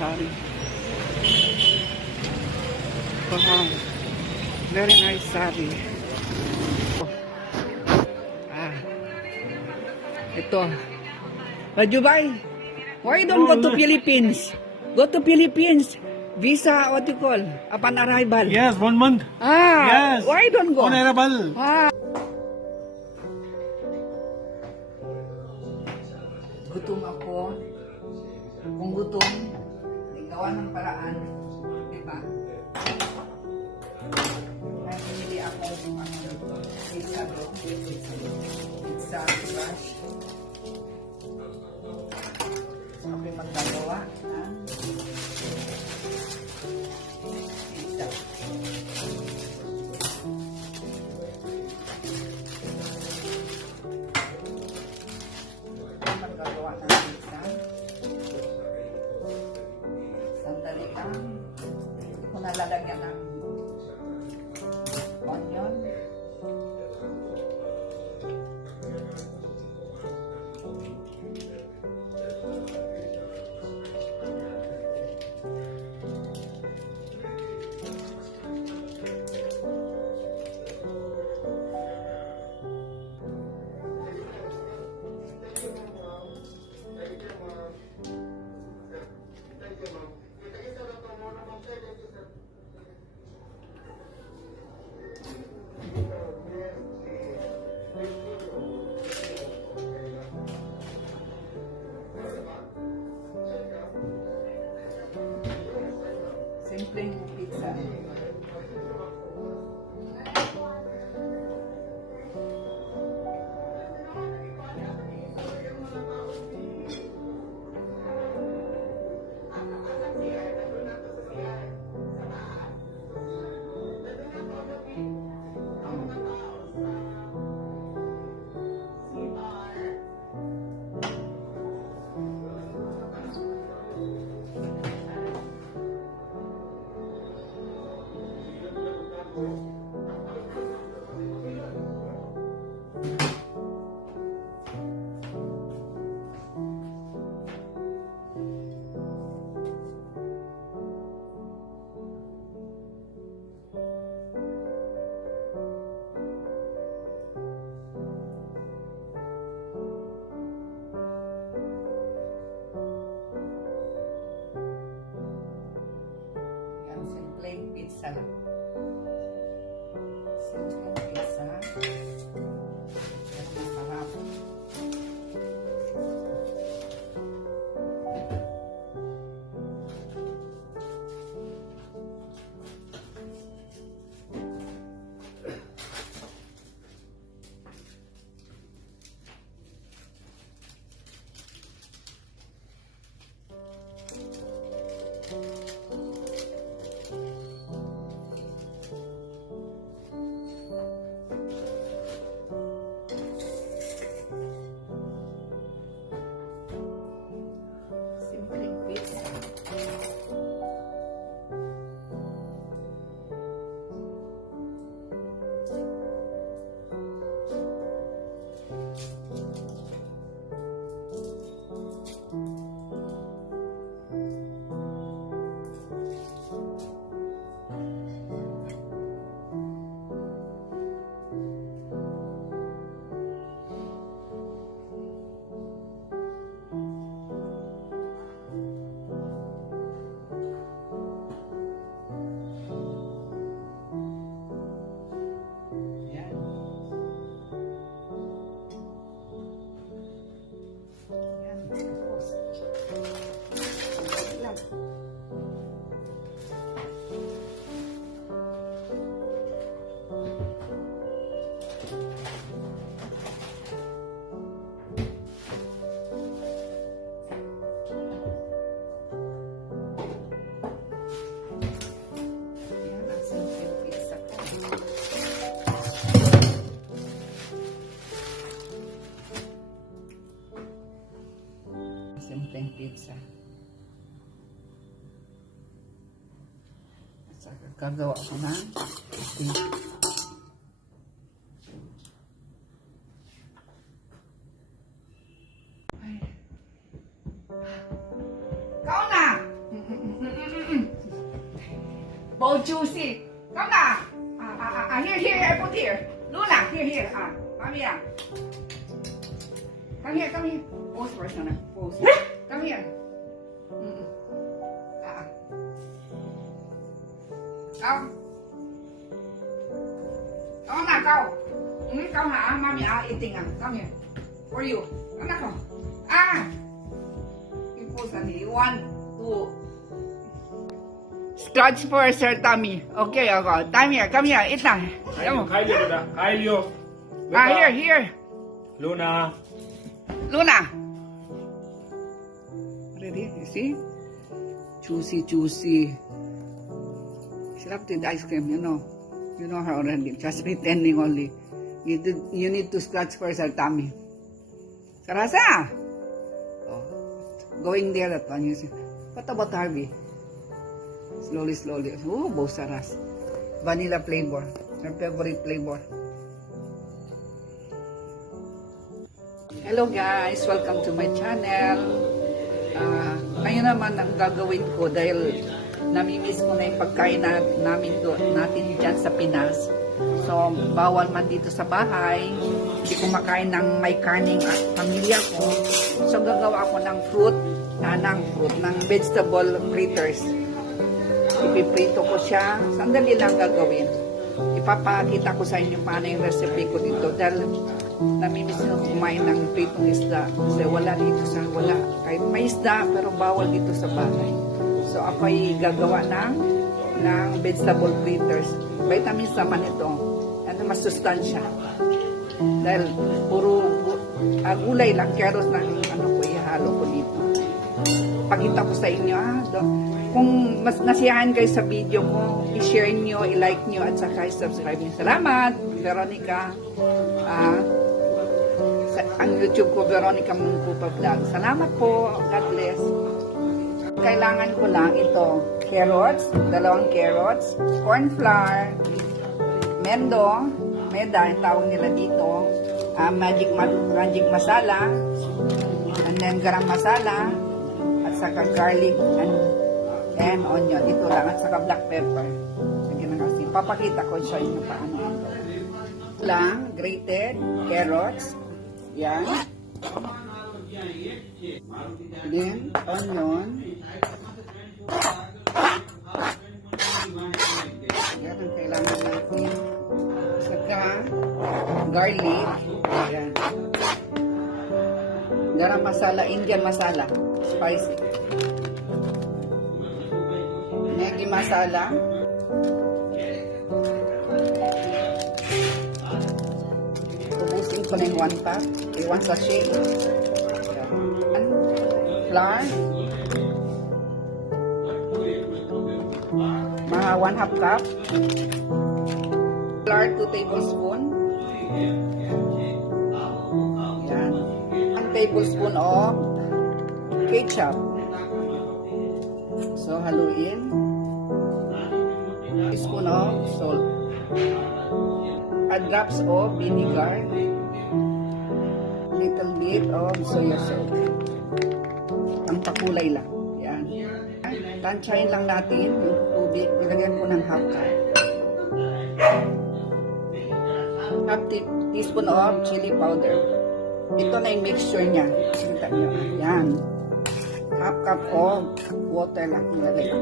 sari. Wow. Very nice sari. Ito. Jubay, why don't go to Philippines? Go to Philippines. Visa, what you call? Upon arrival. Yes, 1 month. Yes. Why don't go? On arrival. Gutom ako. Kung gutom, gawa ng paraan. Diba? Kaya pinili ako pizza bro. Pizza rush. Okay, magdagawa ng pizza. Magdagawa ng pizza. Sandali lang. Kung nalalagyan ng onion. Simpleng pizza. Yan, simpleng pizza lang. Simpleng pizza. Pero masarap. Simpleng pizza. Yan. Yan. Tapos. Lang. Yan ang simpleng pizza ko. Simpleng pizza. At saka gagawa ko ng pizza. Kau na! Oh, juicy. Come na. Here, I put here. Luna, here. Come here. Come here. Pose first, Nana. Pose. Come here. Come. Come na, go. Come hả? Mami eating à? Come here. For you. Come na, come. You pose on it. 1, 2. Stretch for Sir Tommy. Okay, ako. Come here. Eat na. Come on. Kailio, Dada. Kailio. Here. Luna. Luna. Ready? You see? Juicy. She loved the ice cream, you know. You know her already. Just pretending only. You need to scratch for Sir Tommy. Sarasa! Oh. Going there, that one. You see. What about Harvey? Slowly. Oh, both saras. Vanilla flavor. Her favorite flavor. Hello guys! Welcome to my channel. Ngayon naman ang gagawin ko dahil namimiss ko na yung pagkain natin dyan sa Pinas. So, bawal man dito sa bahay. Hindi ko makain ng may karning pamilya ko. So, gagawa ako ng ng vegetable fritters. Ipiprito ko siya. Sandali lang gagawin. Ipapakita ko sa inyo paano yung recipe ko dito. Dahil namimiss ko kumain ng pritong isda. Kasi wala dito kahit may isda, pero bawal dito sa bahay. So ako ay gagawa ng vegetable fritters. Vitamins naman ito. Ano mas sustansya. Dahil puro gulay lang, keros ng ihalo ko dito. Pakita ko sa inyo, kung mas nasiyahan kayo sa video ko, i-share nyo, i-like nyo, at saka i-subscribe nyo. Salamat, Veronica. Ang YouTube ko, Veronica Mungkupa Vlog. Salamat po. God bless. Kailangan ko lang ito. Carrots, 2 carrots, corn flour, meda, yung tawag nila dito, magic masala, and then garam masala, at saka garlic and onion. Ito lang, at saka black pepper. Lagyan na kasi. Papakita ko sa inyo paano. Lang, grated carrots. Yan. Then, onion. Yan ang kailangan natin. Saka, garlic. Yan. Garam masala, Indian masala. Spicy. Maggi masala. Ubusin ko na yung 1 cup. 1 sachet. Flour. Mga 1/2 cup. Flour, 2 tablespoon. Yan. 1 tablespoon of ketchup. So, haluin. 1 teaspoon of salt. Add drops of vinegar. Little bit of soya sauce. Ang pakulay lang. Yan. Tansyahin lang natin yung tubig. Ilagyan ko ng 1/2 cup. 1/2 teaspoon of chili powder. Ito na yung mixture niya. Kita nyo. Yan. 1/2 cup of water lang. Ilagay ko.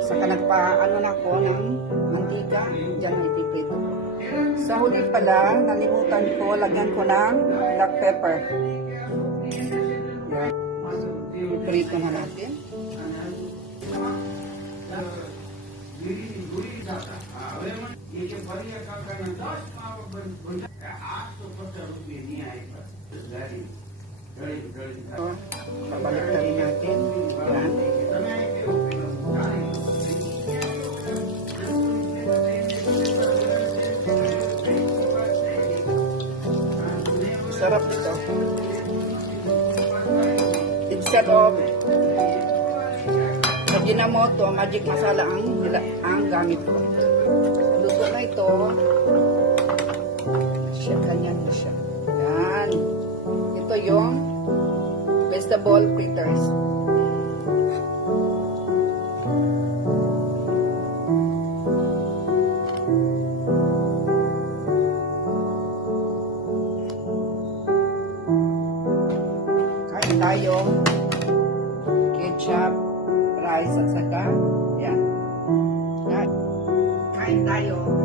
Saka nagpa-ano na ko ng mantika. Diyan may pipito. Sa huli pala, nalimutan ko, lagyan ko ng black pepper. Yan. Iprito na natin. So, babalik na rin natin. Yan. Sarap nito. Instead of Ajinomoto, magic masala ang gamit ko. Luto na ito. Ganyan na siya. Yan. Ito yung vegetable fritters. chopped rice at saka, yan. Kain tayo.